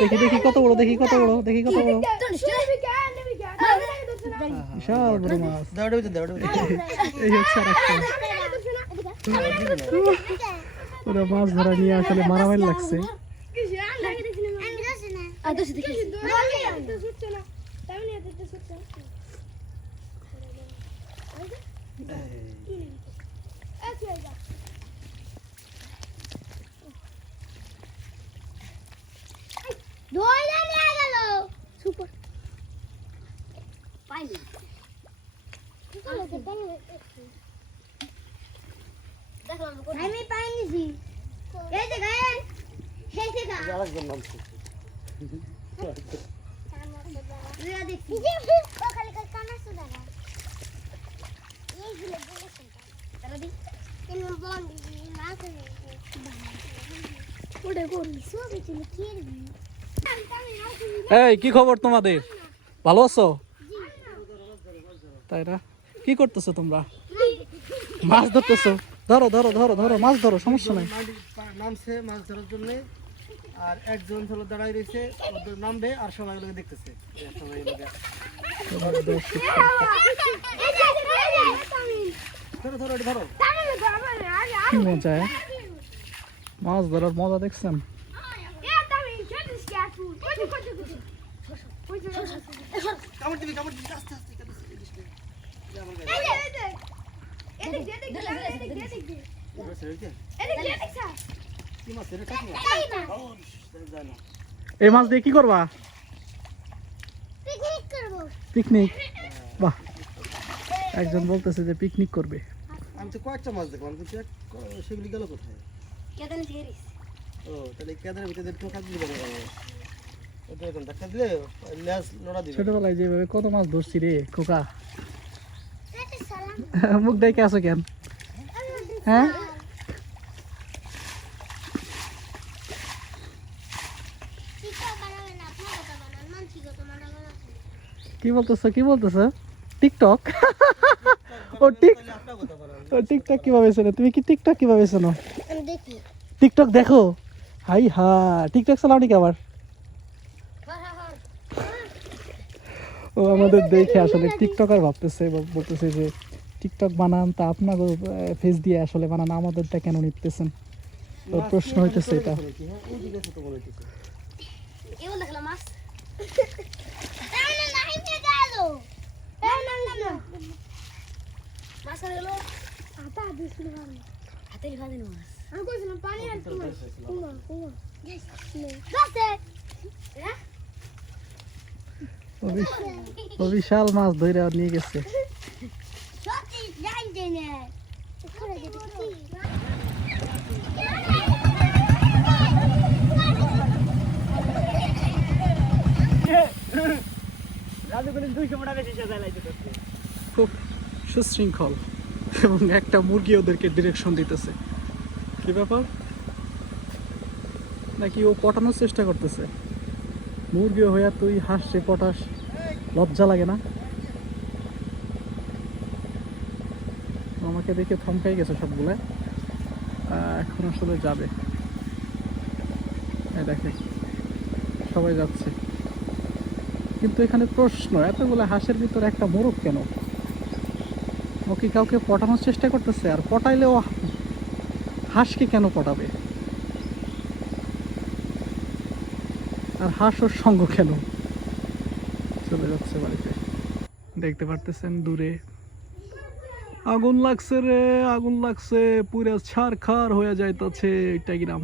দেখি দেখি কত বড়, দেখি কত বড়, দেখি কত বড়, বিশাল বড় মাছ। এই হচ্ছে আরেকটা। ওরা মাছ ধরা নিয়ে আসলে মারামারি লাগছে। আমি পাইনি এই যে গায় এই যে গা আরেকজন নাম রিয়া দেখি ও খালি কানা সুদা না এই গুলো বলেছ তারা দি কেন বন্ধ না করে ওটা কোন সোবে ছিল কি এই কি খবর তোমাদের? ভালো আছো? তাই না? কি করতেছো তোমরা? মাছ ধরতেছো? ধরো ধরো ধরো ধরো, মাছ ধরো, সমস্যা নাই। নামছে মাছ ধরার জন্য, আর একজন হলো দাঁড়াই রয়েছে, ওদের নামবে আর সবাই ওগুলো দেখতেছে। সবাই ধরো ধরো ধরো। কি মজা! মাছ ধরার মজা দেখছেন? কামড় দিবি কামড় দিবি, আস্তে আস্তে এই মাছ দিয়ে কি করবা? পিকনিক করব। পিকনিক? বাহ, একজন বলতেছে যে পিকনিক করবে। আমি তো কয়েকটা মাছ দেখলাম, কিন্তু সেগুলি গেল কোথায়? ও তাহলে কেদারের ভিতরে টোকা দিলে ওটা এখন দেখা দিলে লেজ লড়া দিবে। ছোটবেলায় যেভাবে কত মাছ ধরছি রে খোকা। মুখ দেখে আছো কেন? হ্যাঁ, কি বলতেছো কি বলতেছো? টিকটক? ও টিকটক কিভাবে শোনো? তুমি কি টিকটক কিভাবে শোনো? দেখি টিকটক দেখো? হাই হা, টিকটক চালাও নাকি আবার? ও আমাদের দেখে আসলে টিকটকার ভাবতেছে, বলতেছে যে টিকটক বানান তা আপনার ফেস দিয়ে আসলে বানান, আমাদেরটা কেন নিতেছেন? তো প্রশ্ন হইতেছে এটা। ও বিশাল মাছ ধরে নিয়ে গেছে। খুব সুশৃঙ্খল এবং একটা মুরগি ওদেরকে ডিরেকশন দিতেছে। কি ব্যাপার? নাকি ও পটানোর চেষ্টা করতেছে? মুরগি হইয়া তুই হাসছে পটাস, লজ্জা লাগে না? আমাকে দেখে থমকাই গেছে সবগুলো, এখন আসলে যাবে। এই দেখে সবাই যাচ্ছে, কিন্তু এখানে প্রশ্ন, এতগুলো হাঁসের ভিতরে একটা মোরগ কেন? ও কি কাউকে পটানোর চেষ্টা করতেছে? আর পটাইলে ও হাঁসকে কেন পটাবে? আর হাঁস ওর সঙ্গ কেন? চলে যাচ্ছে বাড়িতে। দেখতে পারতেছেন দূরে আগুন লাগছে রে, আগুন লাগছে, পুরা ছারখার হয়ে যাইতেছে। এটা গ্রাম।